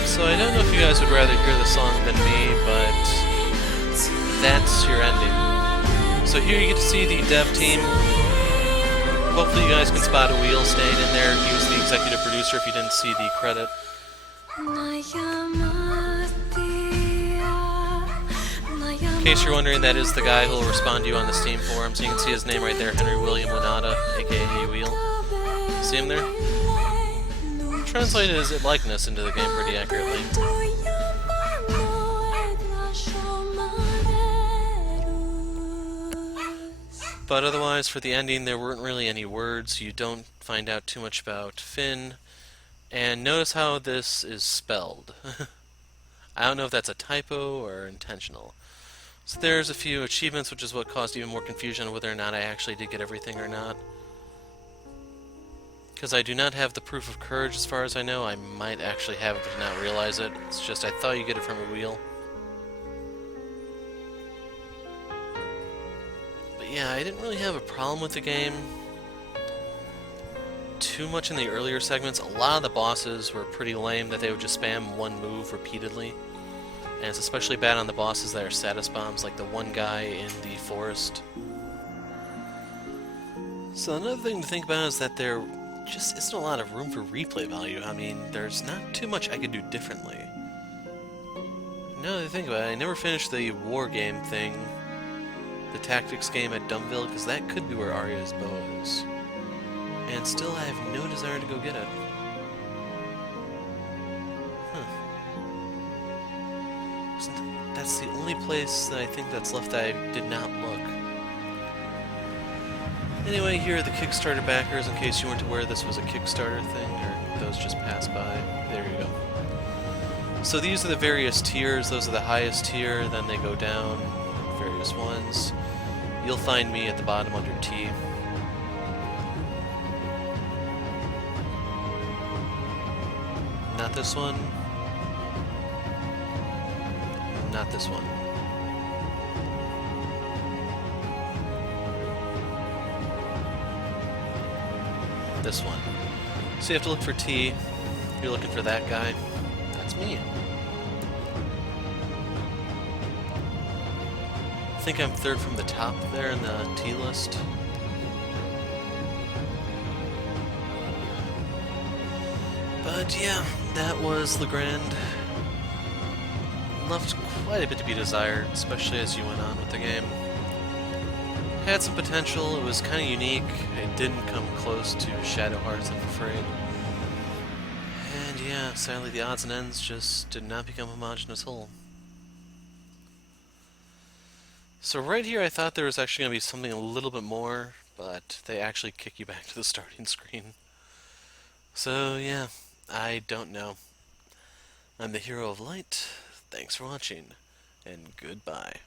So I don't know if you guys would rather hear the song than me, but that's your ending. So here you get to see the dev team. Hopefully you guys can spot a wheel staying in there. He was the executive producer if you didn't see the credit. In case you're wondering, that is the guy who will respond to you on the Steam forums. You can see his name right there, Henry William Winata, aka Wheel. See him there? Translated his likeness into the game pretty accurately. But otherwise, for the ending, there weren't really any words. You don't find out too much about Finn. And notice how this is spelled. I don't know if that's a typo or intentional. So there's a few achievements, which is what caused even more confusion on whether or not I actually did get everything or not. Because I do not have the proof of courage as far as I know. I might actually have it but not realize it. It's just I thought you get it from a wheel. But yeah, I didn't really have a problem with the game too much in the earlier segments. A lot of the bosses were pretty lame, that they would just spam one move repeatedly. And it's especially bad on the bosses that are status bombs, like the one guy in the forest. So another thing to think about is that there just isn't a lot of room for replay value. I mean, there's not too much I could do differently. Now that I think about it, I never finished the war game thing, the tactics game at Dumbville, because that could be where Arya's bow is. And still, I have no desire to go get it. That's the only place that I think that's left that I did not look. Anyway, here are the Kickstarter backers, in case you weren't aware this was a Kickstarter thing, or those just passed by. There you go. So these are the various tiers. Those are the highest tier, then they go down, various ones. You'll find me at the bottom under T. Not this one. Not this one. This one. So you have to look for T. You're looking for that guy. That's me. I think I'm third from the top there in the T list. But yeah, that was Legrand. Left quite a bit to be desired, especially as you went on with the game. Had some potential, it was kind of unique, it didn't come close to Shadow Hearts, I'm afraid. And yeah, sadly the odds and ends just did not become a homogeneous whole. So right here I thought there was actually going to be something a little bit more, but they actually kick you back to the starting screen. So yeah, I don't know. I'm the Hero of Light. Thanks for watching, and goodbye.